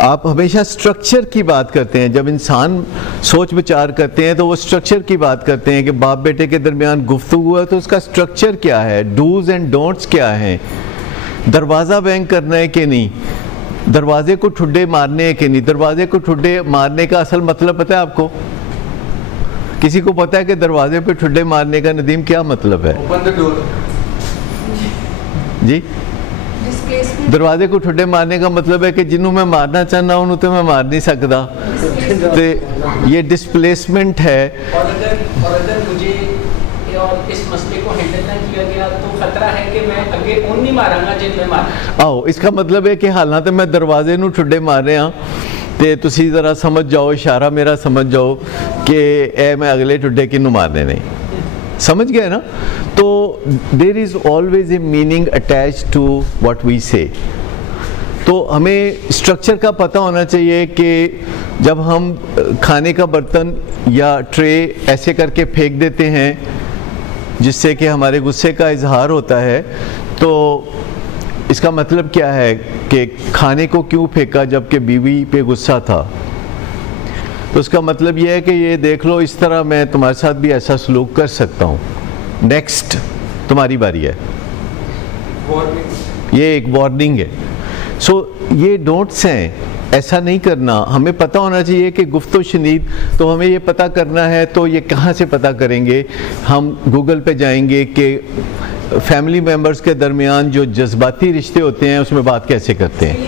आप हमेशा स्ट्रक्चर की बात करते हैं। जब इंसान सोच विचार करते हैं तो वो स्ट्रक्चर की बात करते हैं कि बाप बेटे के दरमियान गुफ्तगू हुआ तो उसका स्ट्रक्चर क्या है, डूज एंड डोंट्स क्या हैं, दरवाज़ा बैंग करना है कि नहीं, दरवाजे को ठुड्डे मारने हैं कि नहीं। दरवाजे को ठुड्डे मारने का असल मतलब पता है आपको? किसी को पता है कि दरवाजे पे ठुड्डे मारने का नदीम क्या मतलब है? Open the door. जी, दरवाजे को ठुड्डे मारने का मतलब है कि जिन्हों मैं मारना चाहना उन्हों तो मैं मार नहीं सकता, तो ये डिस्प्लेसमेंट है। और अगर मुझे और इस मसले को हैंडल ना किया गया तो खतरा है कि मैं आगे उन नहीं मारांगा जिन मैं मार। आओ, इसका मतलब है कि हालांकि मैं दरवाजे नूं ठुड्डे मार रहा ते तुसी ज़रा समझ जाओ, इशारा मेरा समझ जाओ कि ए मैं अगले ठुड्डे किनू मारने नहीं। समझ गए ना? तो there is always a meaning attach to what we say. तो हमें स्ट्रक्चर का पता होना चाहिए कि जब हम खाने का बर्तन या ट्रे ऐसे करके फेंक देते हैं जिससे कि हमारे गुस्से का इजहार होता है, तो इसका मतलब क्या है कि खाने को क्यों फेंका जबकि बीवी पे गुस्सा था? तो उसका मतलब यह है कि ये देख लो, इस तरह मैं तुम्हारे साथ भी ऐसा सलूक कर सकता हूँ। नेक्स्ट तुम्हारी बारी है। ये एक वार्निंग है। सो ये नोट्स हैं, ऐसा नहीं करना। हमें पता होना चाहिए कि गुफ्तो शनीद, तो हमें ये पता करना है तो ये कहाँ से पता करेंगे? हम गूगल पे जाएंगे कि फैमिली मेम्बर्स के दरमियान जो जज्बाती रिश्ते होते हैं उसमें बात कैसे करते हैं।